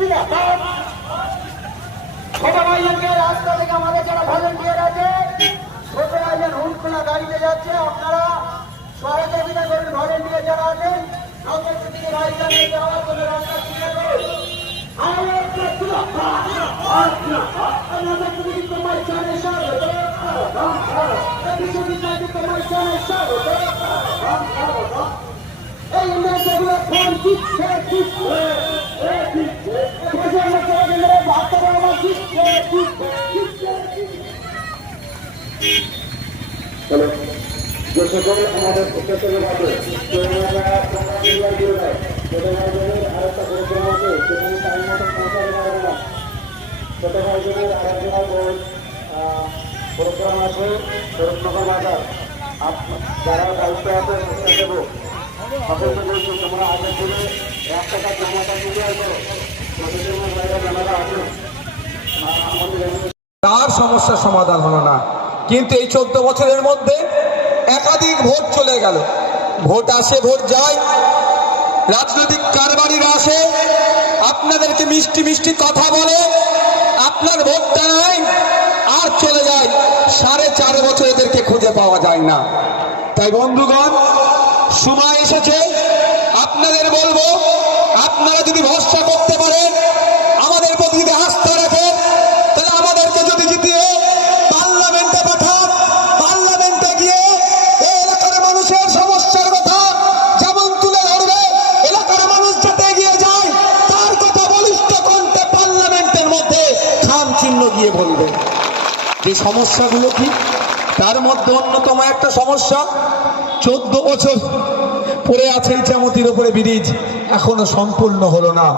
ঠিক আছে ছোট রাস্তা থেকে আমাদের যারা ভলেন্টিয়ার আছে ছোট ভাইয়ান হুট খোলা গাড়িতে যাচ্ছে আপনারা সহযোগিতা করুন ভলেন্টিয়ার যারা আছেন এই ইন্ডিয়ান সেগুলো ফোন দিচ্ছে দিচ্ছে যে সকল আমাদের প্রত্যেকের মাঝে আরেকটা প্রোগ্রাম আছে, সেখানে টাইম মতো পৌঁছাতে পারবে না। ছোট ভাইজনের আরেকটা প্রোগ্রাম আছে শরৎনগর বাজার। যারা দায়িত্ব আছে সকলকে বলছি তোমরা আগের দিনে এক টাকা জমাটা তুলে আসো প্রতিদিনের বাইরে জানারা আছে আমাদের এখানে তার সমস্যার সমাধান হলো না। কিন্তু এই চোদ্দ বছরের মধ্যে একাধিক ভোট চলে গেল। ভোট আসে, ভোট যায়। রাজনৈতিক কারবারিরা আসে। আপনাদেরকে মিষ্টি মিষ্টি কথা বলে, আপনার ভোটটা নাই, আর চলে যায়। সাড়ে চার বছর এদেরকে খুঁজে পাওয়া যায় না। তাই বন্ধুগণ, সময় এসেছে। আপনাদের বলব, আপনারা যদি খাম গিয়ে বলবে। যে সমস্যাগুলো কি? তার মধ্যে অন্যতম একটা সমস্যা, চোদ্দ বছর পড়ে আছে ইচ্ছামতির ওপরে ব্রিজ, এখনও সম্পূর্ণ হলো না।